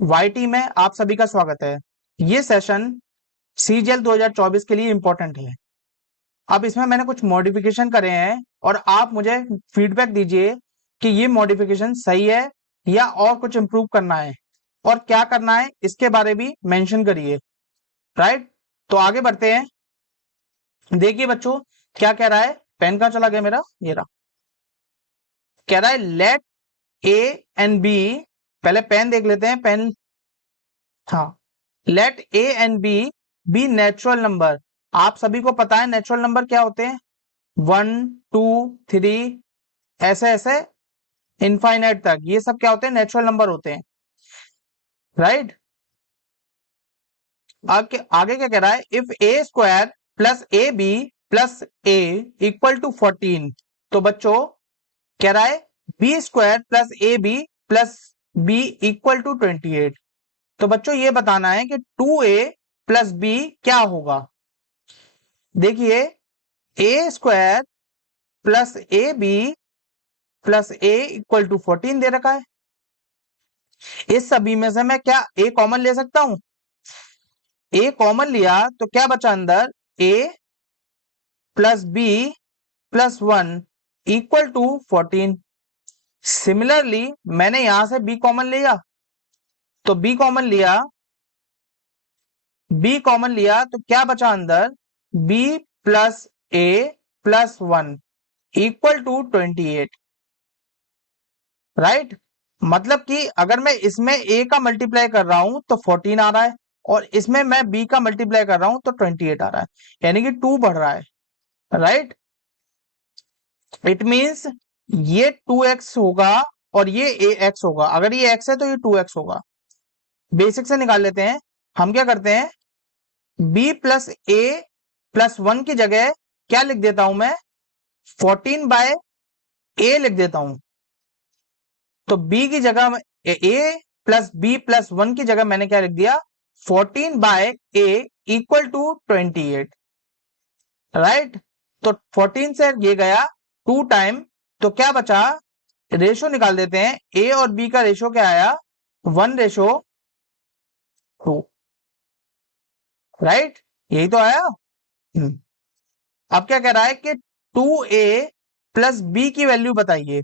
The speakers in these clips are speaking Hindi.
वाईटी में आप सभी का स्वागत है। ये सेशन सीजीएल 2024 के लिए इंपॉर्टेंट है। अब इसमें मैंने कुछ मॉडिफिकेशन करे हैं और आप मुझे फीडबैक दीजिए कि ये मॉडिफिकेशन सही है या और कुछ इम्प्रूव करना है और क्या करना है इसके बारे भी मेंशन करिए। राइट, तो आगे बढ़ते हैं। देखिए बच्चों, क्या कह रहा है। पेन कहाँ चला गया मेरा, ये रहा। कह रहा है लेट ए एंड बी, पहले पेन देख लेते हैं। पेन, हाँ, let A and B natural number. आप सभी को पता है नेचुरल नंबर क्या होते हैं, 1 2 3 ऐसे ऐसे इनफाइनाइट तक, ये सब क्या होते हैं, नेचुरल नंबर होते हैं। राइट, आगे क्या कह रहा है, if A square plus A B plus A equal to 14। तो बच्चों कह रहा है B square plus A B plus B equal to 28। तो बच्चों ये बताना है कि 2a प्लस बी क्या होगा। देखिए, A square plus A B plus A equal to 14 दे रखा है। इस सभी में से मैं क्या ए कॉमन ले सकता हूं? ए कॉमन लिया तो क्या बचा अंदर, A plus B plus 1 equal to 14। Similarly मैंने यहां से बी कॉमन लिया, तो बी कॉमन लिया तो क्या बचा अंदर, B plus A plus 1 equal to 28। Right, मतलब कि अगर मैं इसमें a का मल्टीप्लाई कर रहा हूं तो 14 आ रहा है और इसमें मैं b का मल्टीप्लाई कर रहा हूं तो 28 आ रहा है, यानी कि 2 बढ़ रहा है। राइट, इट मींस ये 2x होगा और ये ax होगा। अगर ये x है तो ये 2x होगा। बेसिक से निकाल लेते हैं। हम क्या करते हैं, b प्लस ए प्लस 1 की जगह क्या लिख देता हूं मैं, 14 बाय a लिख देता हूं। तो b की जगह a प्लस बी प्लस 1 की जगह मैंने क्या लिख दिया, 14 by a equal to 28। Right, तो 14 से ये गया 2 टाइम, तो क्या बचा, रेशो निकाल देते हैं। a और b का रेशो क्या आया, 1:2। राइट, यही तो आया। अब क्या कह रहा है कि 2a प्लस बी की वैल्यू बताइए।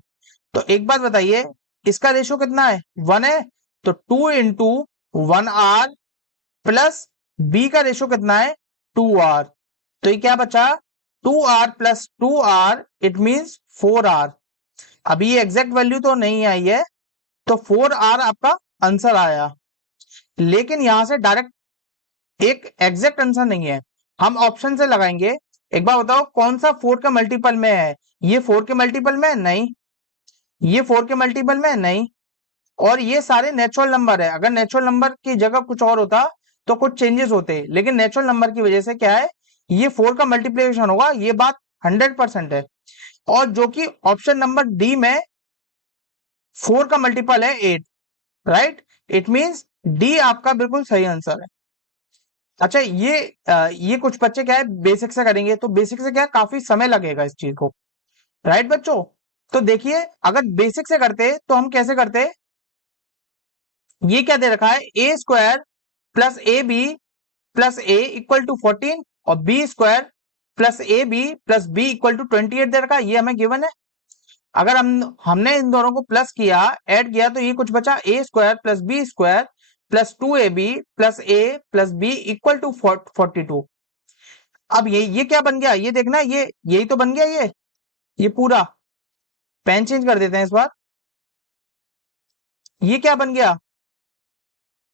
तो एक बात बताइए, इसका रेशो कितना है, 1 है, तो 2 इंटू 1r प्लस बी का रेशो कितना है, 2r। तो ये क्या बचा, 2r plus 2r, it means 4r। अभी ये एग्जैक्ट वैल्यू तो नहीं आई है, तो 4r आपका आंसर आया। लेकिन यहां से डायरेक्ट एक एग्जैक्ट आंसर नहीं है, हम ऑप्शन से लगाएंगे। एक बार बताओ कौन सा 4 के मल्टीपल में है, ये 4 के मल्टीपल में नहीं, ये 4 के मल्टीपल में नहीं, और ये सारे नेचुरल नंबर है। अगर नेचुरल नंबर की जगह कुछ और होता तो कुछ चेंजेस होते, लेकिन नेचुरल नंबर की वजह से क्या है, ये 4 का मल्टीप्लिकेशन होगा, ये बात 100% है। और जो कि ऑप्शन नंबर डी में 4 का मल्टीपल है 8। राइट, इट मींस डी आपका बिल्कुल सही आंसर है। अच्छा, ये कुछ बच्चे क्या है बेसिक से करेंगे, तो बेसिक से क्या है, काफी समय लगेगा इस चीज को। राइट बच्चों, तो देखिए अगर बेसिक से करते तो हम कैसे करते, ये क्या दे रखा है, A square plus A B plus A equal to 14 और B square plus A B plus B equal to 28 दे रखा है, ये हमें गिवन है। अगर हमने इन दोनों को प्लस किया, ऐड किया, तो ये कुछ बचा, A square plus B square plus 2ab plus A plus B equal to 42। अब ये क्या बन गया, ये देखना, ये यही तो बन गया, ये पूरा। पेन चेंज कर देते हैं इस बार। ये क्या बन गया,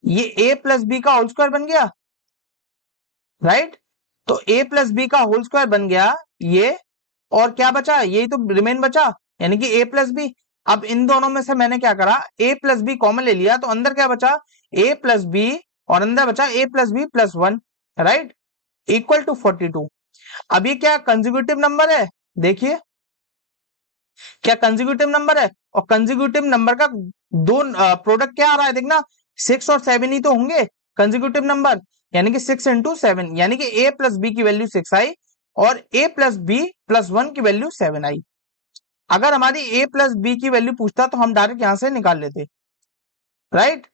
ये a प्लस बी का होल स्क्वायर बन गया। राइट, तो a प्लस बी का होल स्क्वायर बन गया ये, और क्या बचा, यही तो रिमेन बचा, यानी कि a प्लस बी। अब इन दोनों में से मैंने क्या करा, a प्लस बी कॉमन ले लिया, तो अंदर क्या बचा, a प्लस बी, और अंदर बचा a plus B plus 1। Right, equal to 42। अब ये क्या कंसेक्यूटिव नंबर है, देखिए क्या कंसेक्यूटिव नंबर है, और कंसेक्यूटिव नंबर का दो प्रोडक्ट क्या आ रहा है, देखना 6 और 7 ही तो होंगे कंसेक्यूटिव नंबर, यानी कि 6 इंटू 7, यानी कि a प्लस बी की वैल्यू 6 आई और a प्लस बी प्लस 1 की वैल्यू 7 आई। अगर हमारी a प्लस बी की वैल्यू पूछता तो हम डायरेक्ट यहां से निकाल लेते। राइट,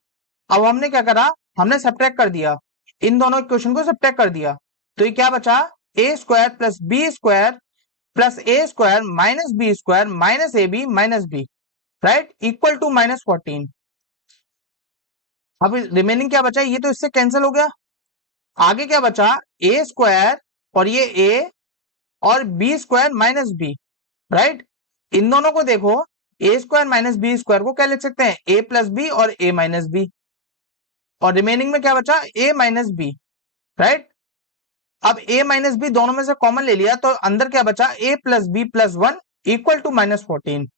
अब हमने क्या करा, हमने सब्ट्रैक्ट कर दिया, इन दोनों इक्वेशन को सब्ट्रैक्ट कर दिया, तो ये क्या बचा, A square plus B square plus A square minus B square minus A B minus B, right, equal to -14। अब रिमेनिंग क्या बचा, ये तो इससे कैंसिल हो गया, आगे क्या बचा, ए स्क्वायर और ये ए और B square minus B, right. इन दोनों को देखो, A square minus B square को क्या लिख सकते हैं, ए प्लस बी और ए माइनस बी, और रिमेनिंग में क्या बचा, ए माइनस बी, राइट। अब ए माइनस बी दोनों में से कॉमन ले लिया, तो अंदर क्या बचा, A plus B plus 1 equal to -14,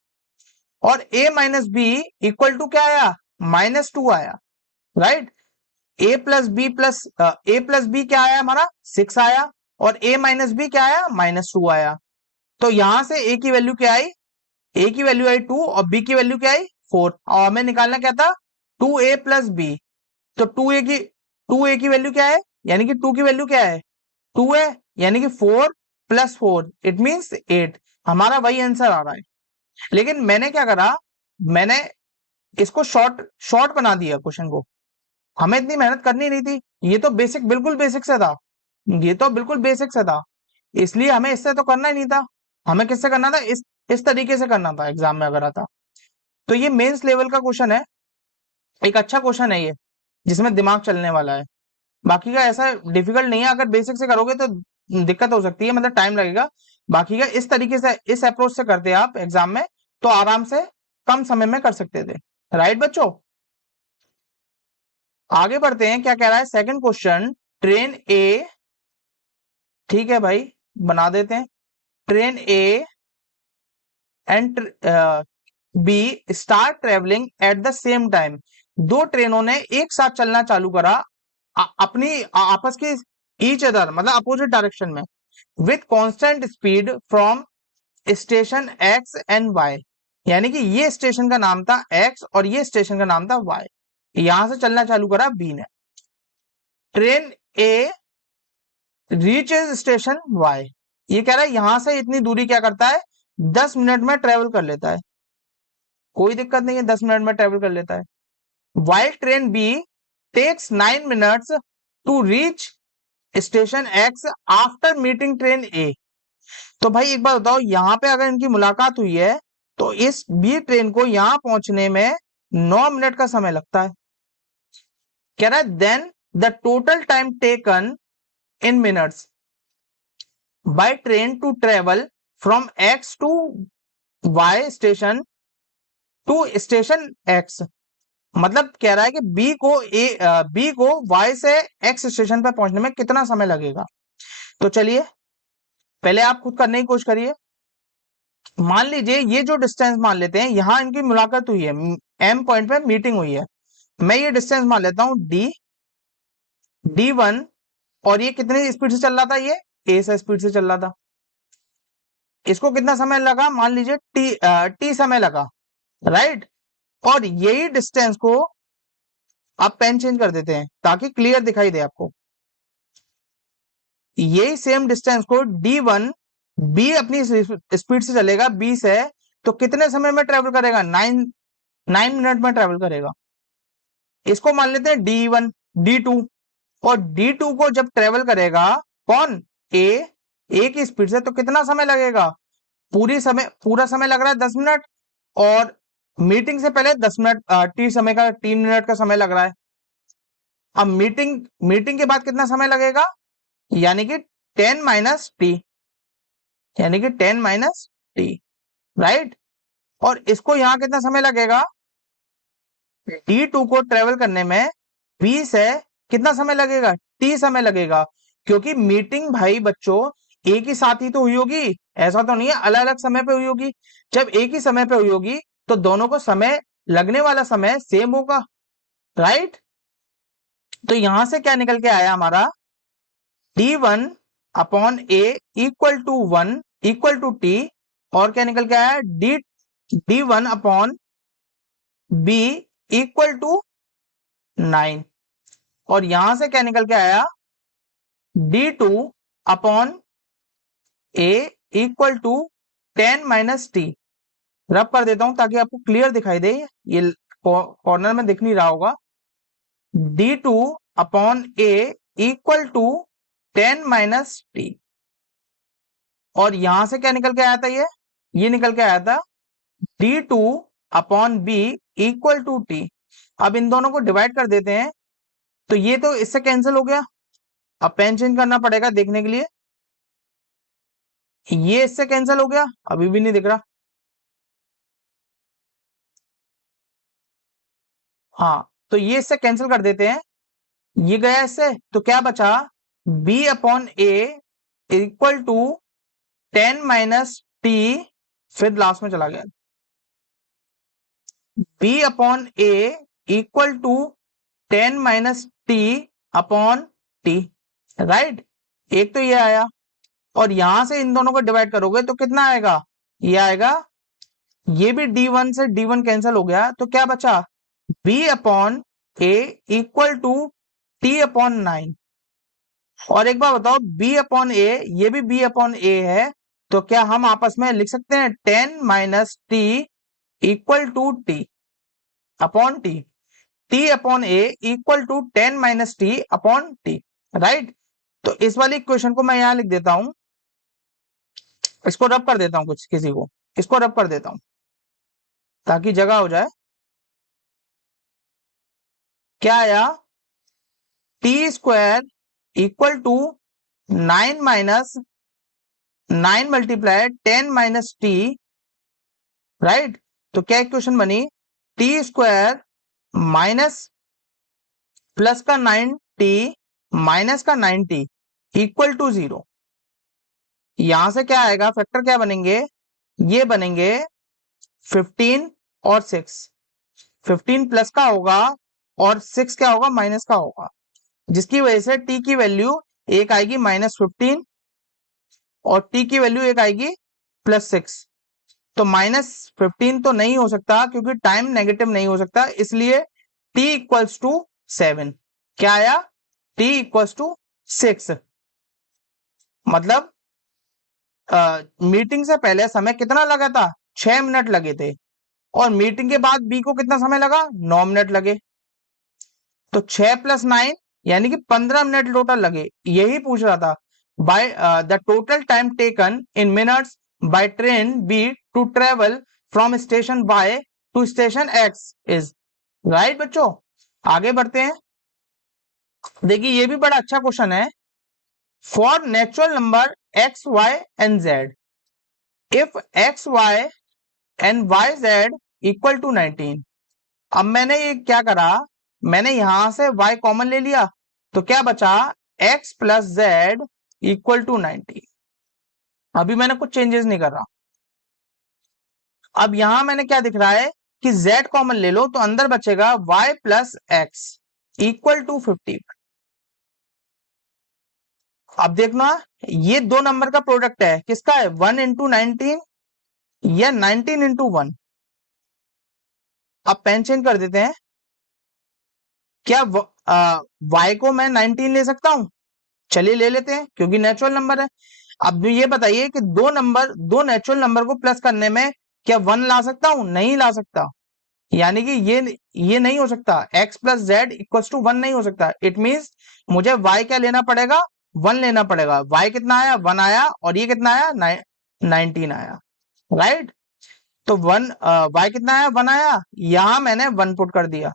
और A minus B equal to क्या आया, -2 आया, राइट। ए प्लस बी क्या आया हमारा, 6 आया, और ए माइनस बी क्या आया, -2 आया। तो यहां से ए की वैल्यू क्या आई, ए की वैल्यू आई 2 और बी की वैल्यू क्या आई 4, और हमें निकालना क्या था, 2a प्लस बी। तो 2a की वैल्यू क्या है, यानी कि 2 की वैल्यू क्या है, 2 है, यानी कि 4 प्लस 4 इट मीन्स 8, हमारा वही आंसर आ रहा है। लेकिन मैंने क्या करा, मैंने इसको शॉर्ट शॉर्ट बना दिया क्वेश्चन को, हमें इतनी मेहनत करनी नहीं थी, ये तो बेसिक, बिल्कुल बेसिक से था, ये तो बिल्कुल बेसिक से था, इसलिए हमें इससे तो करना ही नहीं था, हमें किससे करना था, इस तरीके से करना था एग्जाम में अगर आता। तो ये मेंस लेवल का क्वेश्चन है, एक अच्छा क्वेश्चन है ये, जिसमें दिमाग चलने वाला है, बाकी का ऐसा डिफिकल्ट नहीं है, अगर बेसिक से करोगे तो दिक्कत हो सकती है, मतलब टाइम लगेगा, बाकी का इस तरीके से, इस अप्रोच से करते आप एग्जाम में, तो आराम से कम समय में कर सकते थे, राइट बच्चों। आगे बढ़ते हैं, क्या कह रहा है सेकंड क्वेश्चन, ट्रेन ए, ठीक है भाई, बना देते हैं, train A and B start travelling at the same time, दो ट्रेनों ने एक साथ चलना चालू करा, अपनी आपस की ईच अदर मतलब अपोजिट डायरेक्शन में, with constant speed from station X and Y, यानी कि ये स्टेशन का नाम था एक्स और ये स्टेशन का नाम था वाई, यहां से चलना चालू करा बी ने, ट्रेन ए रीचेज स्टेशन वाई, ये कह रहा है यहां से इतनी दूरी क्या करता है, 10 मिनट में ट्रेवल कर लेता है, कोई दिक्कत नहीं है, 10 मिनट में ट्रेवल कर लेता है, while train B takes 9 minutes to reach station X after meeting train A. तो भाई एक बात बताओ, यहां पे अगर इनकी मुलाकात हुई है, तो इस बी ट्रेन को यहां पहुंचने में 9 मिनट का समय लगता है, कह रहा है then the total time taken in minutes by train to travel from X to Y station to station X, मतलब कह रहा है कि बी को वाई से एक्स स्टेशन पर पहुंचने में कितना समय लगेगा। तो चलिए पहले आप खुद करने की कोशिश करिए, मान लीजिए ये जो डिस्टेंस मान लेते हैं, यहां इनकी मुलाकात हुई है, एम पॉइंट पे मीटिंग हुई है, मैं ये डिस्टेंस मान लेता हूं D1, और ये कितनी स्पीड से चल रहा था, ये ए से स्पीड से चल रहा था, इसको कितना समय लगा, मान लीजिए टी समय लगा, राइट। और यही डिस्टेंस को आप पेन चेंज कर देते हैं ताकि क्लियर दिखाई दे आपको, यही सेम डिस्टेंस को D1 बी अपनी स्पीड से चलेगा बी से, तो कितने समय में ट्रेवल करेगा, 9 मिनट में ट्रेवल करेगा, इसको मान लेते हैं D1 D2, और D2 को जब ट्रेवल करेगा कौन, ए की स्पीड से, तो कितना समय लगेगा, पूरा समय लग रहा है 10 मिनट, और मीटिंग से पहले 10 मिनट टी समय का 3 मिनट का समय लग रहा है, अब मीटिंग के बाद कितना समय लगेगा, यानी कि 10 - t, यानी कि 10 - t, राइट। और इसको यहां कितना समय लगेगा, D2 को ट्रेवल करने में बी से कितना समय लगेगा, टी समय लगेगा, क्योंकि मीटिंग भाई बच्चों एक ही साथ ही तो हुई होगी, ऐसा तो नहीं है अलग अलग समय पे हुई होगी, जब एक ही समय पे हुई होगी तो दोनों को समय लगने वाला समय सेम होगा, राइट। तो यहां से क्या निकल के आया हमारा, D1/A = 1 = t, और क्या निकल के आया, D1/B = 9, और यहां से क्या निकल के आया, D2/A = 10 - t, रब कर देता हूं ताकि आपको क्लियर दिखाई दे, ये कॉर्नर में दिख नहीं रहा होगा, d2 upon a equal to 10 minus T. और यहां से क्या निकल के आया था, ये निकल के आया था d2 upon b equal to T. अब इन दोनों को डिवाइड कर देते हैं, तो ये तो इससे कैंसिल हो गया। अब पेन चेंज करना पड़ेगा देखने के लिए। ये इससे कैंसिल हो गया, अभी भी नहीं दिख रहा। हाँ, तो ये इससे कैंसिल कर देते हैं, ये गया इससे, तो क्या बचा, b upon A equal to 10 minus T, फिर लास्ट में चला गया, b upon A equal to 10 minus T upon T. Right, एक तो ये आया, और यहां से इन दोनों को डिवाइड करोगे तो कितना आएगा, ये आएगा, ये भी d1 से d1 कैंसिल हो गया, तो क्या बचा, b upon A equal to T upon 9। और एक बार बताओ, b अपॉन ए, ये भी b अपॉन ए है, तो क्या हम आपस में लिख सकते हैं 10 minus T equal to T upon T, T upon A equal to 10 minus T upon T. Right, तो इस वाली इक्वेशन को मैं यहां लिख देता हूं, इसको रब कर देता हूं, कुछ किसी को इसको रब कर देता हूं ताकि जगह हो जाए। क्या आया, T square equal to 9 minus 9 multiply 10 minus T. Right, तो क्या इक्वेशन बनी, टी स्क्वायर माइनस प्लस का 9t माइनस का 9t इक्वल टू 0। यहां से क्या आएगा, फैक्टर क्या बनेंगे, ये बनेंगे 15 और 6। 15 प्लस का होगा और 6 क्या होगा, माइनस का होगा, जिसकी वजह से t की वैल्यू एक आएगी -15 और t की वैल्यू एक आएगी +6। तो -15 तो नहीं हो सकता क्योंकि टाइम नेगेटिव नहीं हो सकता, इसलिए t इक्वल्स टू 7। क्या आया, t इक्वल्स टू 6। मतलब मीटिंग से पहले समय कितना लगा था, 6 मिनट लगे थे, और मीटिंग के बाद बी को कितना समय लगा, 9 मिनट लगे। तो 6 + 9 यानी कि 15 मिनट टोटल लगे। यही पूछ रहा था, by the total time taken in minutes by train B to travel from station by to station X is. Right बच्चों, आगे बढ़ते हैं। देखिए ये भी बड़ा अच्छा क्वेश्चन है। For natural number X Y and Z, if X Y and Y Z equal to 19। अब मैंने ये क्या करा, मैंने यहां से y कॉमन ले लिया, तो क्या बचा, x plus Z equal to 19। अभी मैंने कुछ चेंजेस नहीं कर रहा। अब यहां मैंने क्या दिख रहा है कि z कॉमन ले लो, तो अंदर बचेगा y plus X equal to 50। अब देखना, ये दो नंबर का प्रोडक्ट है, किसका है, 1 इंटू 19 या 19 इंटू 1। अब पेन चेंज कर देते हैं। क्या y को मैं 19 ले सकता हूं, चलिए ले लेते हैं क्योंकि नेचुरल नंबर है। अब ये बताइए कि दो नेचुरल नंबर को प्लस करने में क्या 1 ला सकता हूं, नहीं ला सकता। यानी कि ये नहीं हो सकता, x plus Z equal to 1 नहीं हो सकता। इट मींस मुझे y क्या लेना पड़ेगा, 1 लेना पड़ेगा। y कितना आया, 1 आया, और ये कितना आया, 19 आया। राइट, तो y कितना आया, 1 आया, यहां मैंने 1 पुट कर दिया।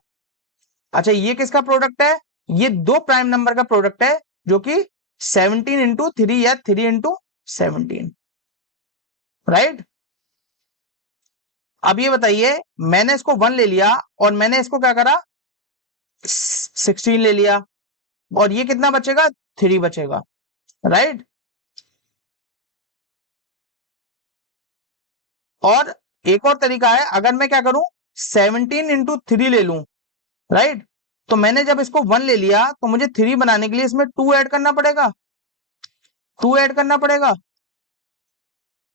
अच्छा, ये किसका प्रोडक्ट है, ये दो प्राइम नंबर का प्रोडक्ट है, जो कि 17 इंटू 3 या 3 इंटू 17। राइट, अब ये बताइए, मैंने इसको 1 ले लिया और मैंने इसको क्या करा, 16 ले लिया, और ये कितना बचेगा, 3 बचेगा। राइट, और एक और तरीका है, अगर मैं क्या करूं, 17 इंटू 3 ले लूं। राइट, तो मैंने जब इसको 1 ले लिया, तो मुझे 3 बनाने के लिए इसमें 2 ऐड करना पड़ेगा, 2 ऐड करना पड़ेगा।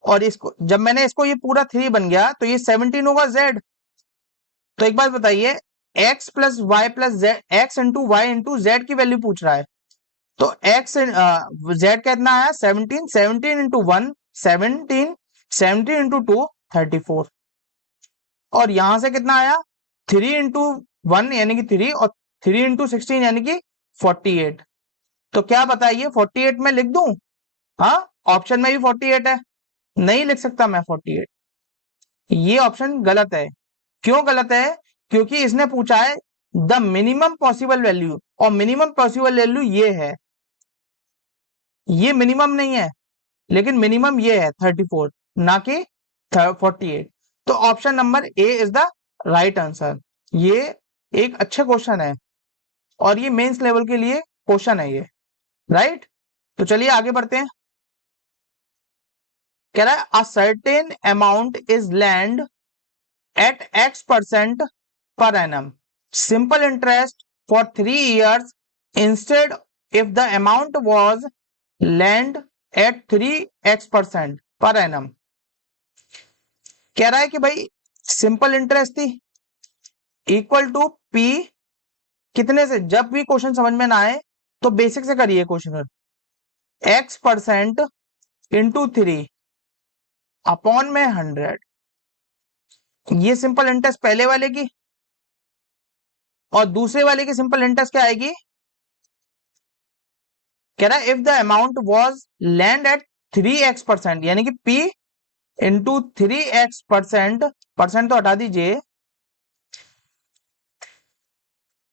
और इसको जब मैंने इसको, ये पूरा 3 बन गया, तो ये 17 होगा जेड। तो एक बात बताइए, x plus Y plus Z, X into Y into Z की वैल्यू पूछ रहा है, तो x जेड का इतना आया 17, 17 इंटू 1 17, 17 इंटू 2 34, और यहां से कितना आया, 3 इंटू 1 यानी कि 3, और 3 इंटू 16 यानी कि 48। तो क्या बताइए 48 में लिख दूं? हाँ, ऑप्शन में भी 48 है, नहीं लिख सकता मैं 48। ये ऑप्शन गलत है। क्यों गलत है? क्योंकि इसने पूछा है द मिनिमम पॉसिबल वैल्यू, और मिनिमम पॉसिबल वैल्यू ये है, ये मिनिमम नहीं है, लेकिन मिनिमम ये है 34, ना कि 48। तो option number A is the right answer. ये एक अच्छे क्वेश्चन है, और ये मेंस लेवल के लिए क्वेश्चन है ये, राइट। तो चलिए आगे बढ़ते हैं। कह रहा है a certain amount is land at X% per annum. Simple interest for 3 years instead if the amount was lent at 3x% per annum. कह रहा है कि भाई सिंपल इंटरेस्ट थी इक्वल टू पी कितने से, जब भी क्वेश्चन समझ में ना आए तो बेसिक से करिए क्वेश्चन, X% इंटू 3 अपॉन में 100। ये सिंपल इंटरेस्ट पहले वाले की, और दूसरे वाले की सिंपल इंटरेस्ट क्या आएगी? कह रहा है if the amount was land at 3x%, यानी कि p इंटू 3x%, परसेंट तो हटा दीजिए,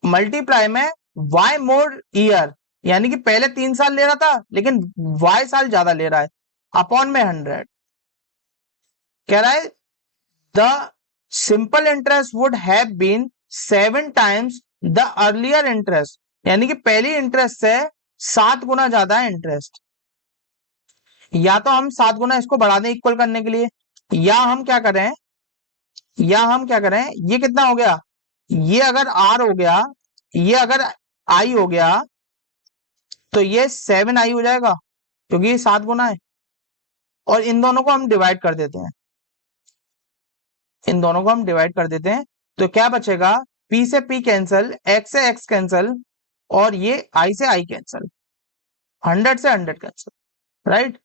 मल्टीप्लाई में y मोर ईयर, यानी कि पहले 3 साल ले रहा था लेकिन y साल ज्यादा ले रहा है, अपॉन में 100। कह रहा है the simple interest would have been 7 times the earlier interest, यानी कि पहली इंटरेस्ट से 7 गुना ज्यादा है इंटरेस्ट। या तो हम 7 गुना इसको बढ़ा दें इक्वल करने के लिए, या हम क्या करें, ये कितना हो गया, ये अगर r हो गया, ये अगर i हो गया, तो ये 7i हो जाएगा, क्योंकि ये 7 गुना है। और इन दोनों को हम डिवाइड कर देते हैं, तो क्या बचेगा, p से p कैंसल, x से x कैंसल, और ये i से i कैंसल, 100 से 100 कैंसल, राइट।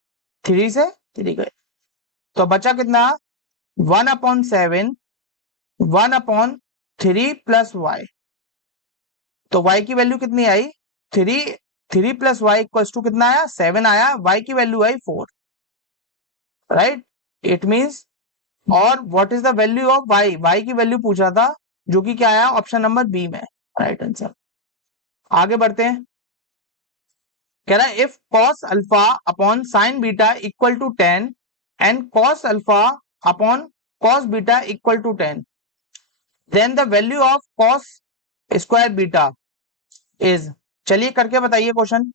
3 से 3 गए, तो बचा कितना, 1/7, 1/3 प्लस वाई। तो y की वैल्यू कितनी आई, 3, 3 प्लस वाई इक्वल्स टू कितना आया, 7 आया, y की वैल्यू आई 4, राइट। इट मींस, और what is the value of y की वैल्यू पूछ रहा था, जो कि क्या आया ऑप्शन नंबर बी में, राइट आंसर। आगे बढ़ते हैं। कह रहा है if cos alpha upon sine beta equal to 10 and cos alpha upon cos beta equal to 10, then the value of cos square beta is. चलिए करके बताइए, क्वेश्चन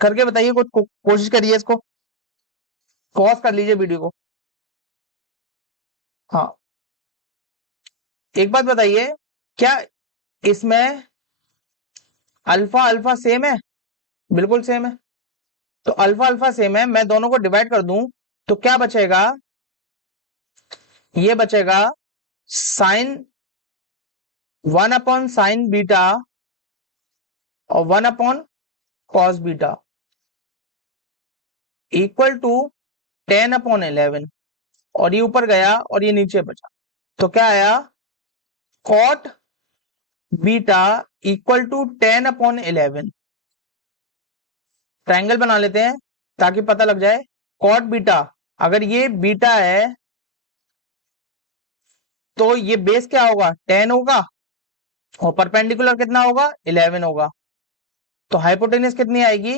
करके बताइए, कुछ कोशिश करिए, इसको पॉज कर लीजिए वीडियो को। हाँ, एक बात बताइए, क्या इसमें अल्फा अल्फा सेम है? बिल्कुल सेम है। तो अल्फा अल्फा सेम है, मैं दोनों को डिवाइड कर दूं तो क्या बचेगा, ये बचेगा साइन 1/साइन बीटा और 1/कॉस बीटा इक्वल टू 10/11, और ये ऊपर गया और ये नीचे बचा, तो क्या आया, cot beta equal to 10/11। Triangle बना लेते हैं ताकि पता लग जाए। कॉट बीटा, अगर ये बीटा है तो ये बेस क्या होगा, 10 होगा, और परपेंडिकुलर कितना होगा, 11 होगा। तो हाइपोटेनस कितनी आएगी,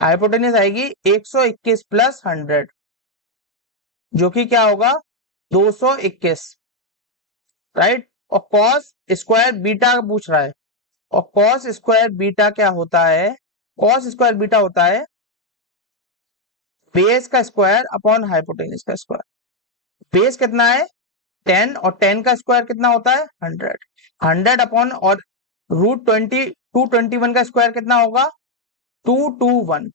हाइपोटेनस आएगी 121 प्लस 100, जो कि क्या होगा, 221, राइट। और कॉस स्क्वायर बीटा पूछ रहा है, और कॉस स्क्वायर बीटा क्या होता है, कॉस स्क्वायर बीटा होता है बेस का स्क्वायर अपॉन हाइपोटेनस का स्क्वायर। बेस कितना है, 10, और 10 का स्क्वायर कितना होता है, 100, 100 अपॉन, और √20, 221 का स्क्वायर कितना होगा, 221,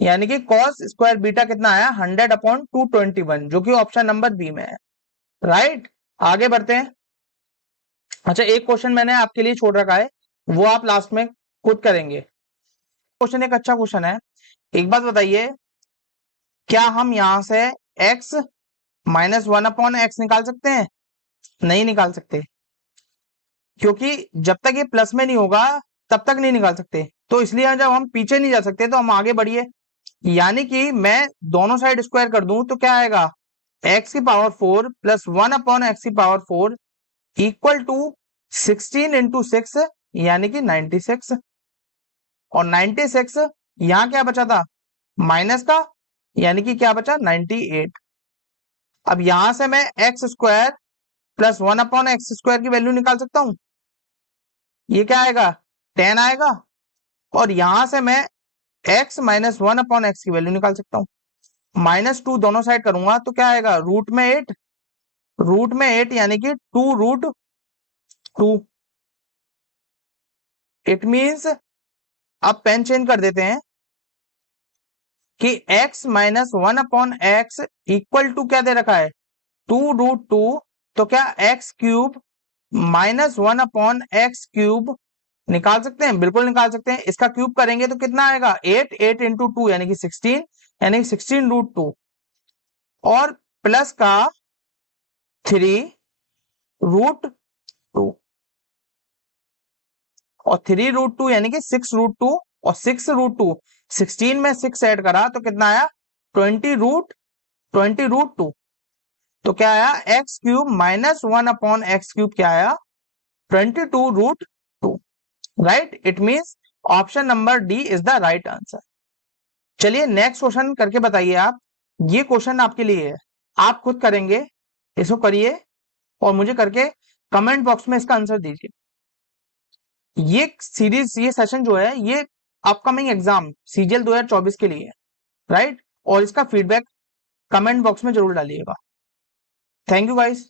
यानी कि कॉस स्क्वायर बीटा कितना आया, 100/221, जो कि ऑप्शन नंबर बी में है, राइट। आगे बढ़ते हैं। अच्छा, एक क्वेश्चन मैंने आपके लिए छोड़ रखा है, वो आप लास्ट में खुद करेंगे। क्वेश्चन एक अच्छा क्वेश्चन है। एक बात बताइए, क्या हम यहां से x -1/x निकाल सकते हैं? नहीं निकाल सकते। क्योंकि जब तक ये प्लस में नहीं होगा तब तक नहीं निकाल सकते, तो इसलिए जब हम पीछे नहीं जा सकते तो हम आगे बढ़िए। यानी कि मैं दोनों साइड स्क्वायर कर दूं तो क्या आएगा, एक्स की power 4 plus 1/x⁴ equal to 16 × 6 यानी कि 96। और 96 यहां क्या बचा था, माइनस का, यानी कि क्या बचा 98। अब यहां से मैं x² प्लस 1/x² की वैल्यू निकाल सकता हूं, ये क्या आएगा 10 आएगा। और यहां से मैं x माइनस 1/x की वैल्यू निकाल सकता हूं, -2 दोनों साइड करूंगा तो क्या आएगा रूट में 8 यानी कि 2√2। इट मीन्स, अब पेन चेंज कर देते हैं कि x minus 1/x equal to क्या दे रखा है 2√2। तो क्या x³ माइनस 1/x³ निकाल सकते हैं, बिल्कुल निकाल सकते हैं। इसका क्यूब करेंगे तो कितना आएगा 8 × 2 यानी कि 16, यानी कि 16√2। और प्लस का 3√2, और 3√2 यानी कि 6√2, और 6√2 16 में 6 ऐड करा तो कितना आया 20√2। तो क्या आया x³ माइनस 1/x³ क्या आया 22√2। Right, it means option number D is the right answer. चलिए नेक्स्ट क्वेश्चन करके बताइए आप। ये क्वेश्चन आपके लिए है, आप खुद करेंगे, इसको करिए और मुझे करके कमेंट बॉक्स में इसका आंसर दीजिए। ये सीरीज, ये सेशन जो है ये अपकमिंग एग्जाम सीजीएल 2024 के लिए है, राइट। और इसका फीडबैक कमेंट बॉक्स में जरूर डालिएगा। Thank you guys.